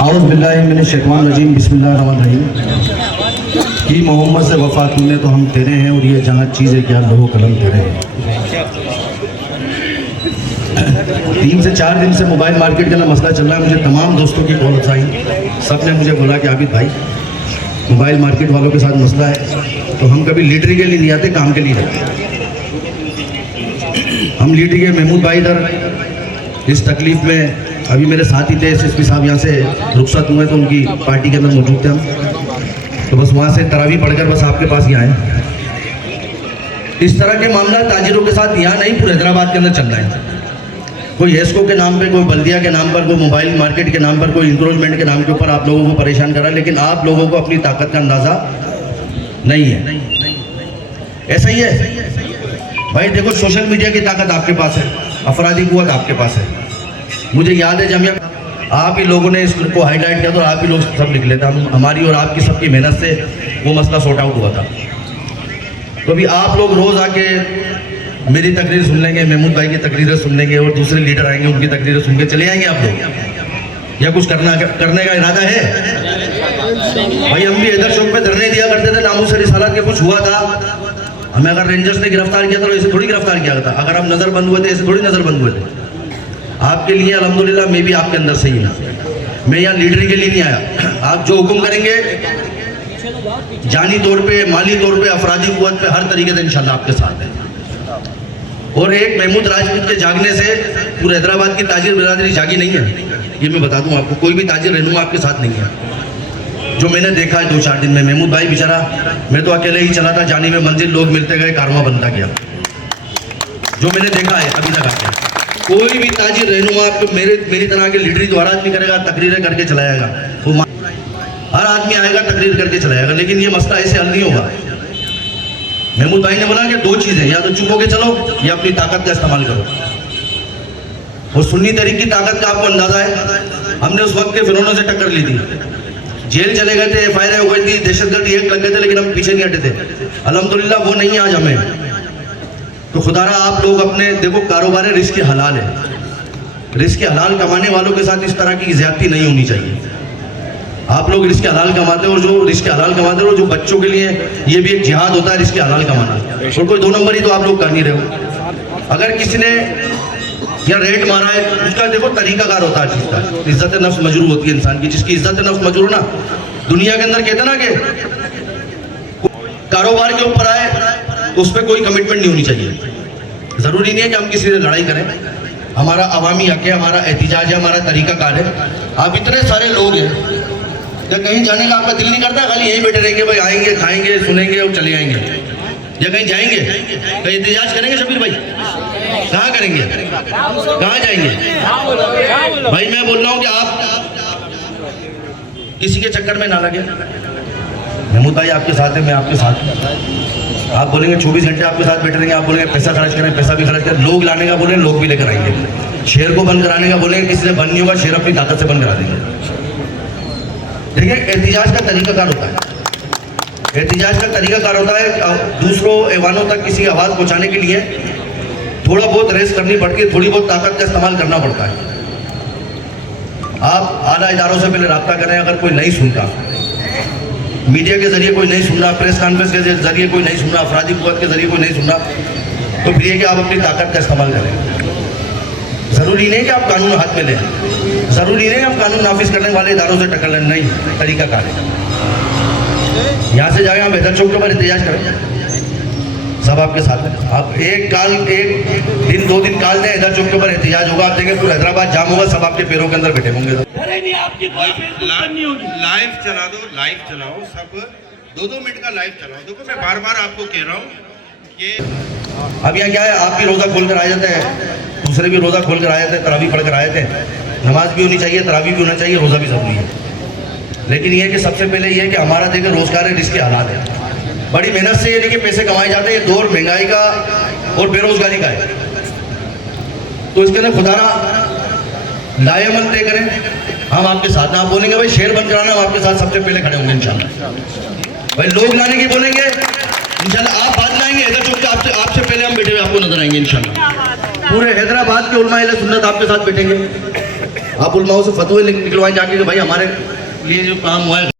आउज़ बिल्लाहि मिनश शैतानिर रजीम बिस्मिल्लाहिर्रहमानिर्रहीम। कि मोहम्मद से वफ़ा तूने तो हम तेरे हैं और ये जहाँ चीज़ें क्या लोहो कलम तेरे हैं। 3 से 4 दिन से मोबाइल मार्केट का ना मसला चल रहा है। मुझे तमाम दोस्तों की कॉल्स आई, सब ने मुझे बोला कि आबिद भाई मोबाइल मार्केट वालों के साथ मसला है, तो हम कभी लीडरी के लिए नहीं आते, काम के लिए आते। हम लीडरी के महमूद भाई इधर इस तकलीफ़ में अभी मेरे साथ ही थे, एसएसपी साहब यहाँ से रुखसत हुए तो उनकी पार्टी के अंदर मौजूद थे हम, तो बस वहाँ से तरावी पढ़कर बस आपके पास ही आए। इस तरह के मामला ताजिरों के साथ यहाँ नहीं, पूरे हैदराबाद के अंदर चल रहा है। कोई एस्को के नाम पे, कोई बल्दिया के नाम पर, कोई मोबाइल मार्केट के नाम पर, कोई इंक्रोचमेंट के नाम के ऊपर आप लोगों को परेशान कर रहा है, लेकिन आप लोगों को अपनी ताकत का अंदाज़ा नहीं है। ऐसा ही है भाई, देखो सोशल मीडिया की ताकत आपके पास है, अफरादी कुव्वत आपके पास है। मुझे याद है जब आप ही लोगों ने इसको हाईलाइट किया तो आप ही लोग सब लिख लेते, हमारी और आपकी सबकी मेहनत से वो मसला सॉर्ट आउट हुआ था। तो अभी आप लोग रोज़ आके मेरी तकरीर सुन लेंगे, महमूद भाई की तकरीरें सुन लेंगे और दूसरे लीडर आएंगे उनकी तकरीरें सुन के चले आएंगे आप लोग, या कुछ करने का इरादा है? भाई हम भी इधर चौक पे धरने दिया करते थे, नामूस रिसालत के कुछ हुआ था, हमें अगर रेंजर्स ने गिरफ्तार किया था तो ऐसे थोड़ी गिरफ्तार किया था, अगर हम नज़र बंद हुए थे ऐसे थोड़ी नज़र बंद हुए थे। आपके लिए अल्हम्दुलिल्लाह मैं भी आपके अंदर से ही हूँ, मैं यहाँ लीडरी के लिए नहीं आया। आप जो हुक्म करेंगे जानी तौर पे, माली तौर पे, अफरादी कुव्वत पे, हर तरीके से इंशाल्लाह आपके साथ है। और एक महमूद राजपूत के जागने से पूरे हैदराबाद की ताजिर बिरादरी जागी नहीं है, ये मैं बता दूं आपको। कोई भी ताजिर रहनुमा आपके साथ नहीं है। जो मैंने देखा है 2-4 दिन में, महमूद भाई बेचारा, मैं तो अकेले ही चला था, जानी में मंजिल लोग मिलते गए, कारवां बनता गया। जो मैंने देखा है अभी तक आके, कोई भी ताजिर रहनुमा आपको मेरी तरह के लीडरी द्वारा नहीं करेगा, तकरीरें करके चलाएगा। वो हर आदमी आएगा तकरीर करके चलाएगा, लेकिन ये मसला ऐसे हल नहीं होगा। महमूद भाई ने बोला कि 2 चीज़ें, या तो चुप होके चलो या अपनी ताकत का इस्तेमाल करो। और सुन्नी तहरीक की ताकत का आपको अंदाजा है, हमने उस वक्त के फिरौनों से टक्कर ली थी, जेल चले गए थे, FIR हो गई थी, दहशतगर्दी 1 लग गए थे, लेकिन हम पीछे नहीं हटे थे। अल्हम्दुलिल्लाह वो नहीं है आज हमें। तो खुदारा आप लोग अपने देखो, कारोबार रिस्क हलाल है, रिस्क हलाल कमाने वालों के साथ इस तरह की ज्यादती नहीं होनी चाहिए। आप लोग रिस्क हलाल कमाते हो, और जो रिस्क हलाल कमाते हो, जो बच्चों के लिए ये भी एक जिहाद होता है रिस्क हलाल कमाना, और कोई 2 नंबर ही तो आप लोग कर नहीं रहे हो। अगर किसी ने या रेट मारा है, उसका देखो तरीकाकार होता है चीज़ का। इज्जत नफ्स मजरूह होती है इंसान की, जिसकी इज्जत नफ्स मजरूह ना दुनिया के अंदर कहते ना कि कारोबार के ऊपर आए तो उस पर कोई कमिटमेंट नहीं होनी चाहिए। ज़रूरी नहीं है कि हम किसी से लड़ाई करें, हमारा अवामी हक है, हमारा एहतिजाज है, हमारा तरीकाकार है। आप इतने सारे लोग हैं, या कहीं जाने का आपका दिल नहीं करता, खाली यहीं बैठे रहेंगे, भाई आएंगे, खाएंगे, सुनेंगे और चले आएंगे, या कहीं जाएंगे, कहीं एहतिजाज करेंगे? शबीर भाई कहाँ करेंगे, कहाँ जाएंगे? भाई मैं बोल रहा हूँ कि आप किसी के चक्कर में ना लगे। महमूद भाई आपके साथ है, मैं आपके साथ हूँ। आप बोलेंगे 24 घंटे आपके साथ बैठे रहेंगे, आप बोलेंगे पैसा खर्च करें, पैसा भी खर्च करें, लोग लाने का बोले लोग भी लेकर आएंगे, शेर को बंद कराने का बोलेंगे, किसी से बंद नहीं होगा, शेर अपनी ताकत से बंद करा देंगे। देखिए एहतिजाज का तरीकाकार होता है, एहतिजाज का तरीकाकार होता है दूसरों ऐवानों तक किसी आवाज़ पहुँचाने के लिए थोड़ा बहुत रेस करनी पड़ती है, थोड़ी बहुत ताकत का इस्तेमाल करना पड़ता है। आप आला इदारों से पहले रब्ता करें, अगर कोई नहीं सुनता, मीडिया के जरिए कोई नहीं सुन रहा, प्रेस कॉन्फ्रेंस के जरिए कोई नहीं सुन रहा, अफरादी कुव्वत के जरिए कोई नहीं सुन रहा, तो फिर ये कि आप अपनी ताकत का इस्तेमाल करें। ज़रूरी नहीं कि आप कानून हाथ में लें, ज़रूरी नहीं आप कानून नाफिज करने वाले इदारों से टक्कर लें, नहीं, तरीका कार है। यहाँ से जाए आप हैदर चौक के ऊपर एहतिजाज करें, सब आपके साथ है। आप एक दिन 2 दिन काल दें, हैदर चौक के ऊपर एहतिजाज होगा, आप देखें पूरा हैदराबाद जाम होगा, सब आपके पैरों के अंदर बैठे होंगे। आपकी कोई नहीं होगी। लाइव चला दो, लाइव चलाओ, सब 2-2 मिनट का लाइव चलाओ। देखो मैं बार-बार आपको कह रहा हूँ कि अब यहाँ क्या है, आप भी रोज़ा खोल कर आ जाते हैं, दूसरे भी रोज़ा खोल कर आ जाते हैं, तरावी पढ़ कर आए थे। नमाज भी होनी चाहिए, तरावी भी होना चाहिए, रोज़ा भी ज़रूरी है। लेकिन ये कि सबसे पहले ये है कि हमारा देखिए रोज़गार है, रिस्क के हालात है, बड़ी मेहनत से ये नहीं कि पैसे कमाए जाते हैं, ये दौर महंगाई का और बेरोजगारी का है। तो इसके अंदर खुदारा लाएमन तय करें, हम आपके साथ हैं। आप बोलेंगे भाई शेर बंद कराना, हम आपके साथ सबसे पहले खड़े होंगे इंशाल्लाह। भाई लोग लाने की बोलेंगे इंशाल्लाह, आप बात लाएंगे इधर चौक आपसे पहले हम बैठे हुए आपको नजर आएंगे इंशाल्लाह। पूरे हैदराबाद के उलमा अहले सुन्नत आपके साथ बैठेंगे, आप उलमाओं से फतवे निकलवाएं जाके कि भाई हमारे लिए जो काम हुआ है